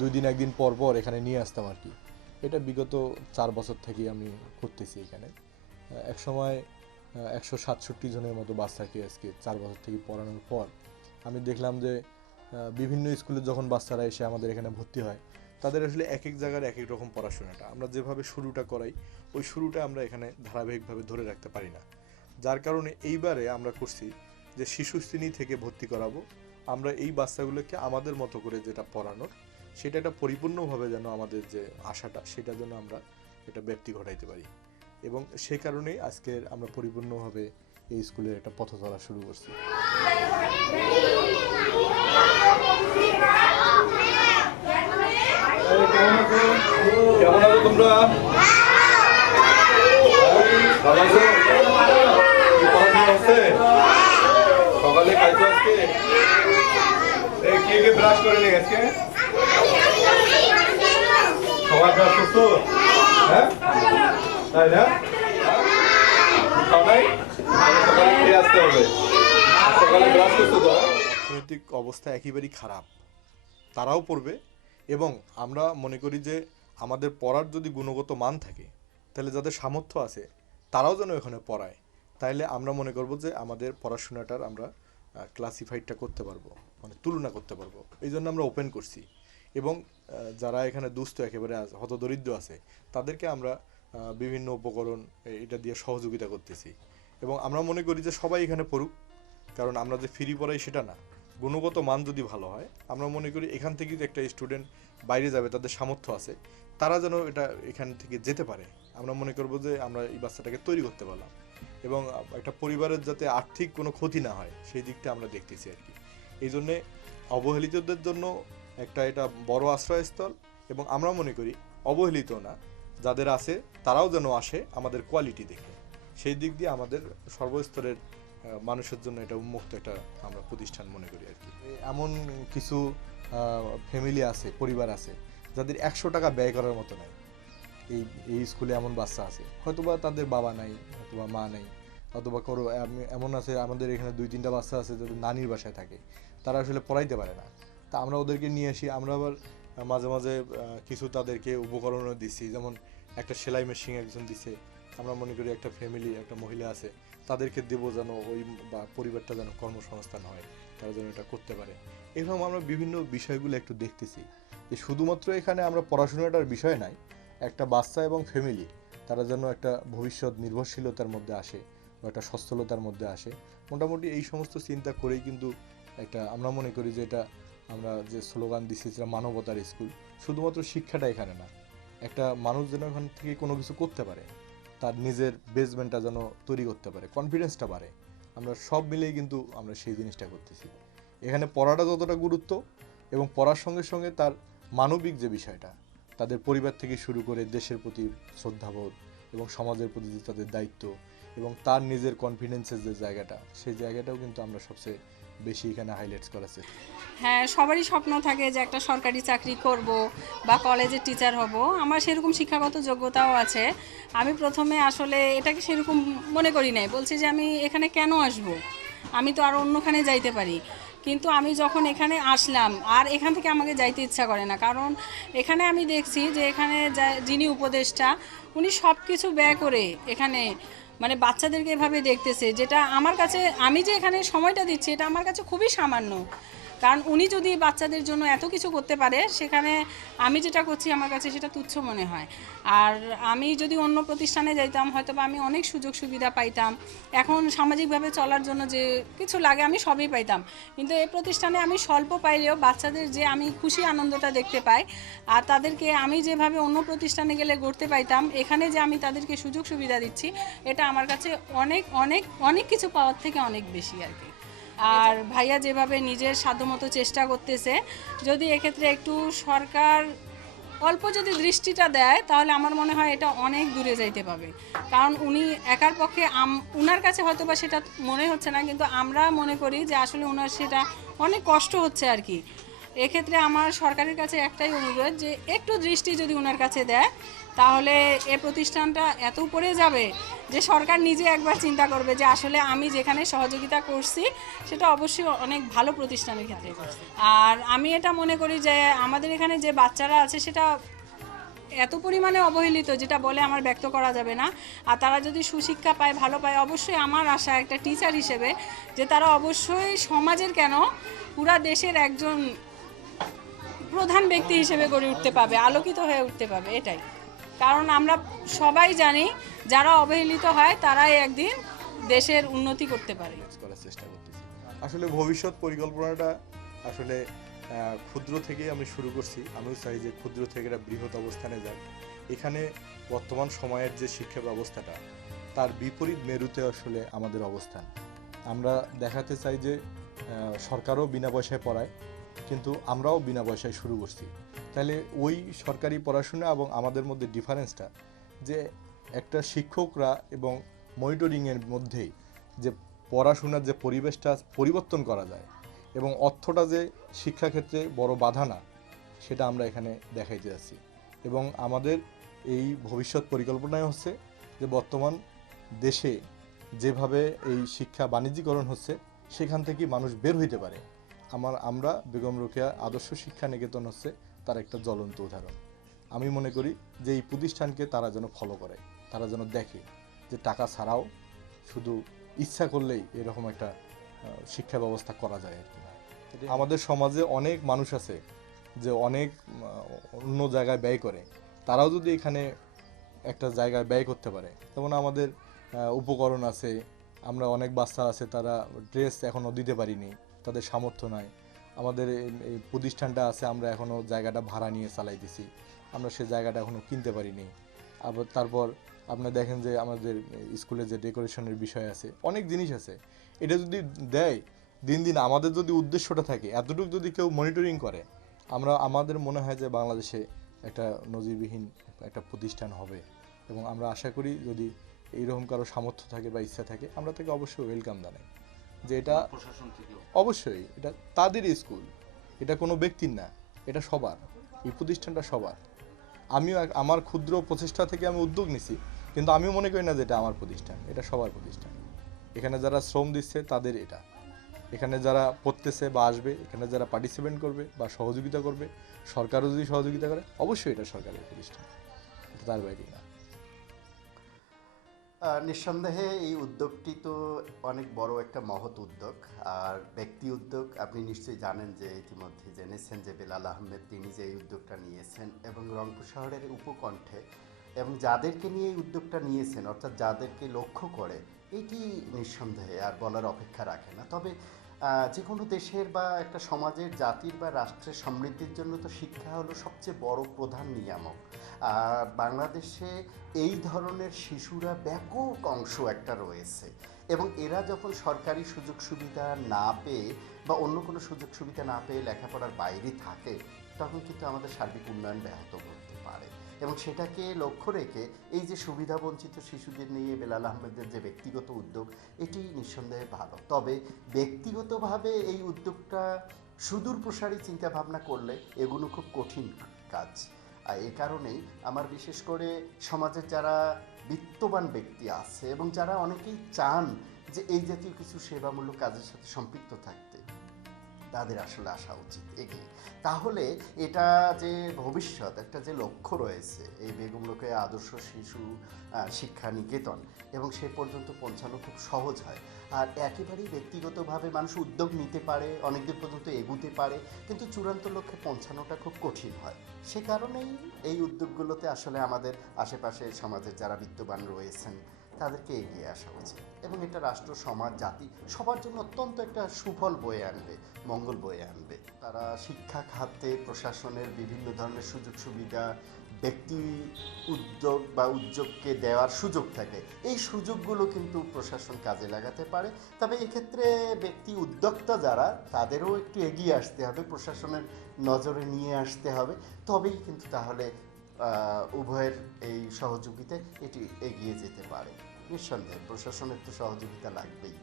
দুই দিন একদিন পর পর এখানে নিয়ে আসতাম আর কি। এটা বিগত 4 বছর থেকে আমি করতেছি এখানে। এক সময় 167 জনের মতো বাচ্চাকে আজকে 4 বছর থেকে পড়ানোর পর আমি দেখলাম যে বিভিন্ন স্কুলে যখন বাচ্চারা এসে আমাদের এখানে ভর্তি হয়, তাদের আসলে এক এক জায়গার এক এক রকম পড়াশোনাটা আমরা যেভাবে শুরুটা করাই, ওই শুরুটা আমরা এখানে ধারাবাহিকভাবে ধরে রাখতে পারি না। যার কারণে এইবারে আমরা করছি যে শিশু শ্রেণী থেকে ভর্তি করাবো। আমরা এই বাচ্চাগুলোকে আমাদের মতো করে যেটা পড়ানোর, সেটা একটা পরিপূর্ণভাবে যেন আমাদের যে আশাটা, সেটা যেন আমরা এটা ব্যক্তি ঘটাইতে পারি। এবং সে কারণেই আজকের আমরা পরিপূর্ণভাবে এই স্কুলের একটা পথ চলা শুরু করছি। কেমন আছো তোমরা? ভালো আছো? কি পড়াশোনা হচ্ছে? সকালে খাইছো আজকে? কে কে ব্রাশ করে নি আজকে? সবাই ব্রাশ করছো? হ্যাঁ, তাই না? সবাই সকালে খেয়ে আসতে হবে। সকালে ব্রাশ করছো তো? অর্থনৈতিক অবস্থা একেবারেই খারাপ, তারাও পড়বে। এবং আমরা মনে করি যে আমাদের পড়ার যদি গুণগত মান থাকে, তাহলে যাদের সামর্থ্য আছে তারাও যেন এখানে পড়ায়। তাইলে আমরা মনে করব যে আমাদের পড়াশোনাটার আমরা ক্লাসিফাইডটা করতে পারবো, মানে তুলনা করতে পারবো। এই জন্য আমরা ওপেন করছি। এবং যারা এখানে দুস্থ একেবারে হতদরিদ্র আছে, তাদেরকে আমরা বিভিন্ন উপকরণ এটা দিয়ে সহযোগিতা করতেছি। এবং আমরা মনে করি যে সবাই এখানে পড়ুক, কারণ আমরা যে ফ্রি পড়াই সেটা না, গুণগত মান যদি ভালো হয়, আমরা মনে করি এখান থেকে যে একটা স্টুডেন্ট বাইরে যাবে, তাদের সামর্থ্য আছে, তারা যেন এটা এখান থেকে যেতে পারে। আমরা মনে করব যে আমরা এই বাচ্চাটাকে তৈরি করতে পারলাম। এবং একটা পরিবারের যাতে আর্থিক কোনো ক্ষতি না হয়, সেই দিকটা আমরা দেখতেছি আর কি। এই জন্যে অবহেলিতদের জন্য একটা এটা বড় আশ্রয়স্থল। এবং আমরা মনে করি অবহেলিত না, যাদের আছে তারাও যেন আসে আমাদের কোয়ালিটি দেখে। সেই দিক দিয়ে আমাদের সর্বস্তরের মানুষের জন্য এটা উন্মুক্ত একটা আমরা প্রতিষ্ঠান মনে করি আর কি। এমন কিছু ফ্যামিলি আছে, পরিবার আছে, যাদের 100 টাকা ব্যয় করার মতো নাই। এই স্কুলে এমন বাচ্চা আছে, হয়তোবা তাদের বাবা নাই, অথবা মা নাই, অথবা কারো এমন আছে, আমাদের এখানে 2-3টা বাচ্চা আছে যাদের নানির বাসায় থাকে, তারা আসলে পড়াইতে পারে না। তা আমরা ওদেরকে নিয়ে আসি। আমরা আবার মাঝে মাঝে কিছু তাদেরকে উপকরণও দিচ্ছি, যেমন একটা সেলাই মেশিন একজন দিছে। আমরা মনে করি একটা ফ্যামিলি, একটা মহিলা আছে, তাদেরকে দেবো যেন ওই বা পরিবারটা যেন কর্মসংস্থান হয়, তারা যেন এটা করতে পারে। এরকম আমরা বিভিন্ন বিষয়গুলো একটু দেখতেছি যে শুধুমাত্র এখানে আমরা পড়াশোনাটার বিষয় নাই, একটা বাচ্চা এবং ফ্যামিলি তারা যেন একটা ভবিষ্যৎ নির্ভরশীলতার মধ্যে আসে বা একটা সচ্ছলতার মধ্যে আসে। মোটামুটি এই সমস্ত চিন্তা করেই কিন্তু একটা আমরা মনে করি যে এটা আমরা যে স্লোগান দিচ্ছি যেটা মানবতার স্কুল। শুধুমাত্র শিক্ষাটা এখানে না, একটা মানুষ যেন এখান থেকে কোনো কিছু করতে পারে, তার নিজের বেসমেন্টটা যেন তৈরি করতে পারে, কনফিডেন্সটা বাড়ে। আমরা সব মিলেই কিন্তু আমরা সেই জিনিসটা করতেছি। এখানে পড়াটা যতটা গুরুত্ব, এবং পড়ার সঙ্গে সঙ্গে তার মানবিক যে বিষয়টা, তাদের পরিবার থেকে শুরু করে দেশের প্রতি শ্রদ্ধাবোধ এবং সমাজের প্রতি যে তাদের দায়িত্ব, এবং তার নিজের কনফিডেন্সের যে জায়গাটা, সেই জায়গাটাও কিন্তু আমরা সবচেয়ে বেশি এখানে হাইলাইটস করেছে। হ্যাঁ, সবারই স্বপ্ন থাকে যে একটা সরকারি চাকরি করব বা কলেজের টিচার হব। আমার সেরকম শিক্ষাগত যোগ্যতাও আছে। আমি প্রথমে আসলে এটাকে সেরকম মনে করি নাই, বলছি যে আমি এখানে কেন আসব, আমি তো আর অন্যখানে যাইতে পারি। কিন্তু আমি যখন এখানে আসলাম, আর এখান থেকে আমাকে যাইতে ইচ্ছা করে না, কারণ এখানে আমি দেখছি যে এখানে যিনি উপদেষ্টা, উনি সব কিছু ব্যয় করে এখানে মানে বাচ্চাদেরকে এভাবে দেখতেছে, যেটা আমার কাছে, আমি যে এখানে সময়টা দিচ্ছি এটা আমার কাছে খুবই সামান্য। কারণ উনি যদি বাচ্চাদের জন্য এত কিছু করতে পারে, সেখানে আমি যেটা করছি আমার কাছে সেটা তুচ্ছ মনে হয়। আর আমি যদি অন্য প্রতিষ্ঠানে যাইতাম, হয়তো বা আমি অনেক সুযোগ সুবিধা পাইতাম, এখন সামাজিকভাবে চলার জন্য যে কিছু লাগে আমি সবই পাইতাম। কিন্তু এই প্রতিষ্ঠানে আমি স্বল্প পাইলেও বাচ্চাদের যে আমি খুশি আনন্দটা দেখতে পাই, আর তাদেরকে আমি যেভাবে অন্য প্রতিষ্ঠানে গেলে গড়তে পাইতাম, এখানে যে আমি তাদেরকে সুযোগ সুবিধা দিচ্ছি, এটা আমার কাছে অনেক অনেক অনেক কিছু পাওয়ার থেকে অনেক বেশি আর কি। আর ভাইয়া যেভাবে নিজের সাধ্যমতো চেষ্টা করতেছে, যদি এক্ষেত্রে একটু সরকার অল্প যদি দৃষ্টিটা দেয়, তাহলে আমার মনে হয় এটা অনেক দূরে যাইতে পাবে। কারণ উনি একার পক্ষে উনার কাছে হয়তো বা সেটা মনে হচ্ছে না, কিন্তু আমরা মনে করি যে আসলে উনার সেটা অনেক কষ্ট হচ্ছে আর কি। এক্ষেত্রে আমার সরকারের কাছে একটাই অনুরোধ যে একটু দৃষ্টি যদি ওনার কাছে দেয় তাহলে এ প্রতিষ্ঠানটা এত উপরে যাবে যে সরকার নিজে একবার চিন্তা করবে যে আসলে আমি যেখানে সহযোগিতা করছি সেটা অবশ্যই অনেক ভালো প্রতিষ্ঠানের ক্ষেত্রে। আর আমি এটা মনে করি যে আমাদের এখানে যে বাচ্চারা আছে সেটা এত পরিমাণে অবহেলিত যেটা বলে আমার ব্যক্ত করা যাবে না। আর তারা যদি সুশিক্ষা পায়, ভালো পায়, অবশ্যই আমার আশা একটা টিচার হিসেবে যে তারা অবশ্যই সমাজের কেন পুরা দেশের একজন প্রধান ব্যক্তি হিসেবে গড়ে উঠতে পাবে, আলোকিত হয়ে উঠতে পাবে। এটাই কারণ আমরা সবাই জানি যারা অবহেলিত হয় তারাই একদিন দেশের উন্নতি করতে পারে। করার চেষ্টা করতেছি। আসলে ভবিষ্যৎ পরিকল্পনাটা আসলে ক্ষুদ্র থেকেই আমি শুরু করছি। আমিও চাই যে ক্ষুদ্র থেকে একটা বৃহৎ অবস্থানে যাক। এখানে বর্তমান সময়ের যে শিক্ষা ব্যবস্থাটা তার বিপরীত মেরুতে আসলে আমাদের অবস্থান। আমরা দেখাতে চাই যে সরকারও বিনা পয়সায় পড়ায়, কিন্তু আমরাও বিনা পয়সায় শুরু করছি। তাহলে ওই সরকারি পড়াশোনা এবং আমাদের মধ্যে ডিফারেন্সটা যে একটা শিক্ষকরা এবং মনিটরিংয়ের মধ্যেই যে পড়াশোনার যে পরিবেশটা পরিবর্তন করা যায় এবং অর্থটা যে শিক্ষাক্ষেত্রে বড় বাধা না, সেটা আমরা এখানে দেখাইতে যাচ্ছি। এবং আমাদের এই ভবিষ্যৎ পরিকল্পনায় হচ্ছে যে বর্তমান দেশে যেভাবে এই শিক্ষা বাণিজ্যিকরণ হচ্ছে সেখান থেকে মানুষ বের হইতে পারে। আমরা বেগম রোকেয়া আদর্শ শিক্ষা নিকেতন হচ্ছে তার একটা জ্বলন্ত উদাহরণ। আমি মনে করি যে এই প্রতিষ্ঠানকে তারা যেন ফলো করে, তারা যেন দেখে যে টাকা ছাড়াও শুধু ইচ্ছা করলেই এরকম একটা শিক্ষা ব্যবস্থা করা যায় আর কি। আমাদের সমাজে অনেক মানুষ আছে যে অনেক অন্য জায়গায় ব্যয় করে, তারাও যদি এখানে একটা জায়গায় ব্যয় করতে পারে। যেমন আমাদের উপকরণ আছে, আমরা অনেক বাচ্চা আছে তারা ড্রেস এখনও দিতে পারিনি, তাদের সামর্থ্য নাই। আমাদের এই প্রতিষ্ঠানটা আছে, আমরা এখনও জায়গাটা ভাড়া নিয়ে চালাইতেছি, আমরা সে জায়গাটা এখনও কিনতে পারিনি। আবার তারপর আপনারা দেখেন যে আমাদের স্কুলে যে ডেকোরেশনের বিষয় আছে, অনেক জিনিস আছে। এটা যদি দেয় দিন দিন, আমাদের যদি উদ্দেশ্যটা থাকে, এতটুকু যদি কেউ মনিটরিং করে, আমাদের মনে হয় যে বাংলাদেশে একটা নজিরবিহীন একটা প্রতিষ্ঠান হবে। এবং আমরা আশা করি যদি এইরকম কারো সামর্থ্য থাকে বা ইচ্ছা থাকে, আমরা তাকে অবশ্যই ওয়েলকাম জানাই। যে এটা অবশ্যই এটা তাদেরই স্কুল, এটা কোনো ব্যক্তির না, এটা সবার, এই প্রতিষ্ঠানটা সবার। আমিও আমার ক্ষুদ্র প্রচেষ্টা থেকে আমি উদ্যোগ নিছি, কিন্তু আমিও মনে করি না যে এটা আমার প্রতিষ্ঠান, এটা সবার প্রতিষ্ঠান। এখানে যারা শ্রম দিচ্ছে তাদের এটা, এখানে যারা পড়তেছে বা আসবে, এখানে যারা পার্টিসিপেট করবে বা সহযোগিতা করবে, সরকারও যদি সহযোগিতা করে, অবশ্যই এটা সরকারের প্রতিষ্ঠান, তার বাইরে না। নিঃসন্দেহে এই উদ্যোগটি তো অনেক বড় একটা মহৎ উদ্যোগ। আর ব্যক্তি উদ্যোগ আপনি নিশ্চয়ই জানেন, যে ইতিমধ্যে জেনেছেন যে বেলাল আহমেদ তিনি যে এই উদ্যোগটা নিয়েছেন এবং রংপুর শহরের উপকণ্ঠে এবং যাদেরকে নিয়ে এই উদ্যোগটা নিয়েছেন, অর্থাৎ যাদেরকে লক্ষ্য করে, এটি নিঃসন্দেহে আর বলার অপেক্ষা রাখে না। তবে যে কোনো দেশের বা একটা সমাজের, জাতির বা রাষ্ট্রের সমৃদ্ধির জন্য তো শিক্ষা হলো সবচেয়ে বড় প্রধান নিয়ামক। আর বাংলাদেশে এই ধরনের শিশুরা ব্যাপক অংশ একটা রয়েছে এবং এরা যখন সরকারি সুযোগ সুবিধা না পেয়ে বা অন্য কোনো সুযোগ সুবিধা না পেয়ে লেখাপড়ার বাইরে থাকে, তখন কিন্তু আমাদের সার্বিক উন্নয়ন ব্যাহত করতে পারে। এবং সেটাকে লক্ষ্য রেখে এই যে সুবিধাবঞ্চিত শিশুদের নিয়ে বেলাল আহমেদের যে ব্যক্তিগত উদ্যোগ, এটি নিঃসন্দেহে ভালো। তবে ব্যক্তিগতভাবে এই উদ্যোগটা সুদূর প্রসারী চিন্তাভাবনা করলে এগুলো খুব কঠিন কাজ। আর এ কারণেই আমার বিশেষ করে সমাজের যারা বিত্তবান ব্যক্তি আছে এবং যারা অনেকেই চান যে এই জাতীয় কিছু সেবামূলক কাজের সাথে সম্পৃক্ত থাকতে, তাদের আসলে আসা উচিত এগিয়ে। তাহলে এটা যে ভবিষ্যৎ একটা যে লক্ষ্য রয়েছে এই বেগম রোকেয়া আদর্শ শিশু শিক্ষা নিকেতন, এবং সে পর্যন্ত পৌঁছানো খুব সহজ হয়। আর একেবারেই ব্যক্তিগতভাবে মানুষ উদ্যোগ নিতে পারে, অনেক দূর পর্যন্ত এগুতে পারে, কিন্তু চূড়ান্ত লক্ষ্যে পৌঁছানোটা খুব কঠিন হয়। সে কারণেই এই উদ্যোগগুলোতে আসলে আমাদের আশেপাশে সমাজের যারা বিত্তবান রয়েছেন তাদেরকে এগিয়ে আসা উচিত এবং এটা রাষ্ট্র, সমাজ, জাতি সবার জন্য অত্যন্ত একটা সুফল বয়ে আনবে, মঙ্গল বয়ে আনবে। তারা শিক্ষা খাতে প্রশাসনের বিভিন্ন ধরনের সুযোগ সুবিধা, ব্যক্তি উদ্যোগ বা উদ্যোগকে দেওয়ার সুযোগ থাকে, এই সুযোগগুলো কিন্তু প্রশাসন কাজে লাগাতে পারে। তবে এক্ষেত্রে ব্যক্তি উদ্যোক্তা যারা, তাদেরও একটু এগিয়ে আসতে হবে, প্রশাসনের নজরে নিয়ে আসতে হবে, তবেই কিন্তু তাহলে উভয়ের এই সহযোগিতায় এটি এগিয়ে যেতে পারে। নিঃসন্দেহে প্রশাসনের তো সহযোগিতা লাগবেই।